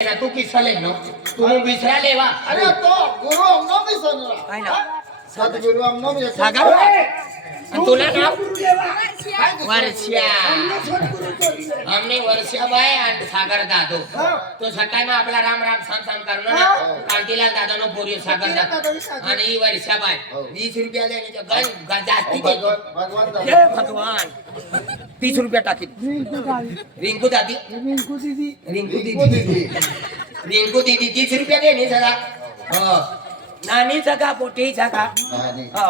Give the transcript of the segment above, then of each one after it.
ना तू किसले न तू विसरा लेवा अरे तो गुरु हमनो भी सुन रहा काय ना सद्गुरु हमनो भी सागर तुला नाव वर्षा हमने वर्षा बाय आणि सागर दादो तो सकाळी मग आपला राम राम सांग सांग करणार ना कांतीलाल दादानो पोरी सागर दादा आणि वर्षा बाय 20 रुपया देणे तो गण जास्ती देतो भगवान हे भगवान 30 रुपया टाकी रिंकू दादी रिंकू दीदी 30 रुपया देणे सदा हो नानी जगा पोटी जगा हो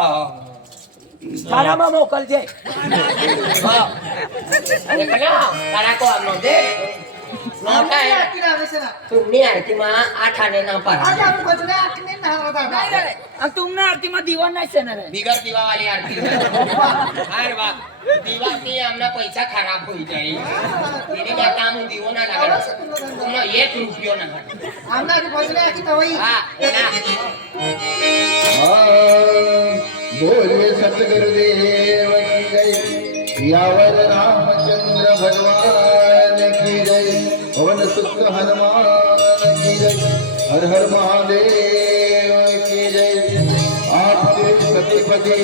सारा मा मोकलजे हो अरे कला सारा को हमनो दे नोटा है तुमने आरती मा 8 आने ना पर आज आपण बसले आठने ना होता नाही रे आणि तुमना आरती मा दिवा नाही सेना रे बिगर दिवा वाली आरती अरे वाह दिवा की हमना पैसा खराब होई जाई तेरे क्या काम दिवो ना लगा तुमने 1 रुपया ना आमना बसले की तवई हां ना बोले सतगुरुदेव की जय यावर रामचंद्र भगवान की जय पवन सुत हनुमान की जय हर हर महादेव की जय आपके सतीपति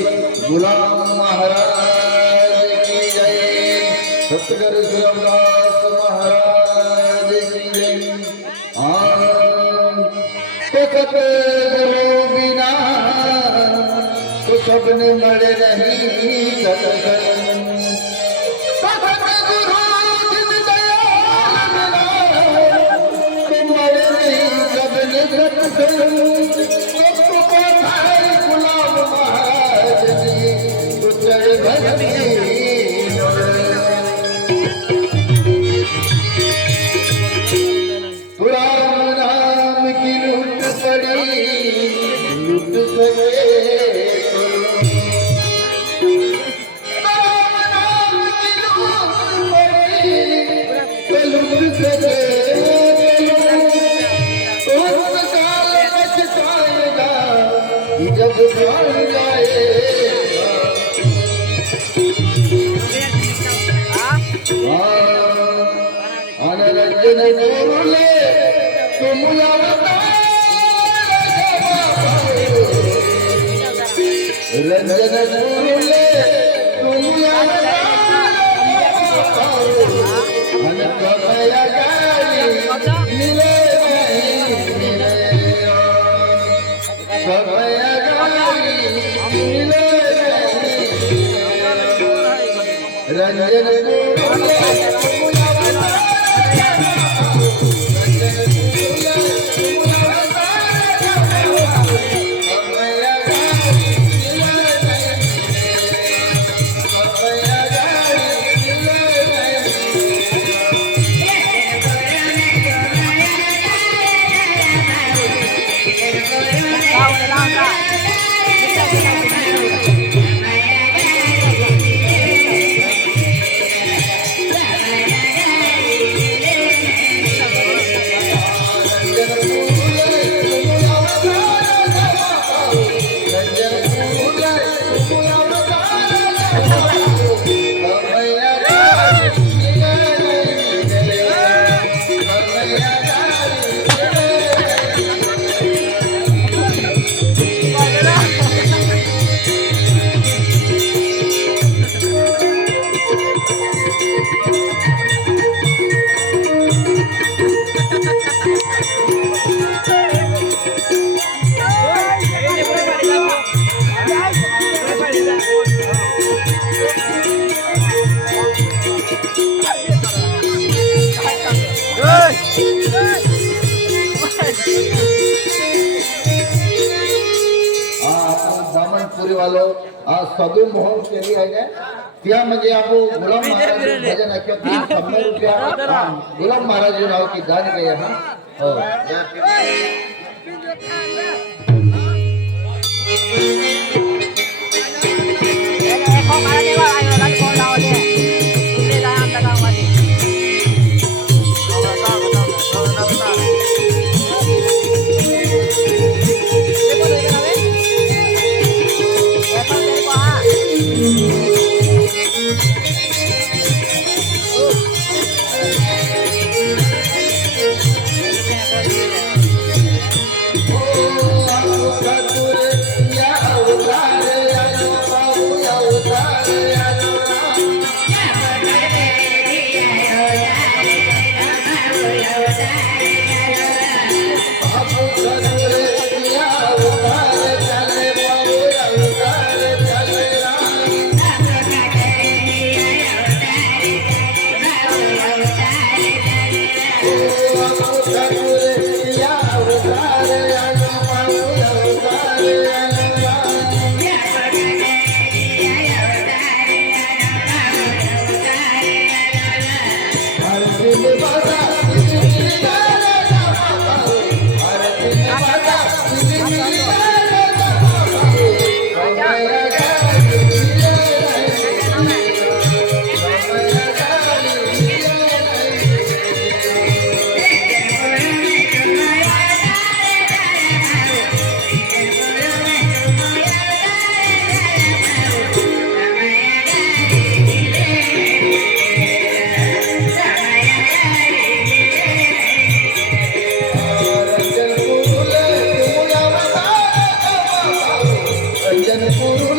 गुलाम महाराज की जय सतगुरु शिवदास महाराज की जय सतगुरु बिना तो सबने मरे नहीं सतगुरु जिन दयाल मिला तो मरे नहीं सबने सतगुरु सबको पाथाई गुलाम महाराज जी तो चढ़ भक्ति राम राम की लूट पड़ी लूट सके जब जान जाएगा अनरंजन गुरुले तुम रंजन गुरुले तुम अनकमया गाली मिले नहीं मिले कमया रंजन सदु मोहन केली आहे त्या म्हणजे आपण गुलाम महाराज भजन ऐकत गुलाम महाराज नाव की जान गए हम हो बापू ठाकूर या अवतार आलो बापू अवतार रंजन पुरुष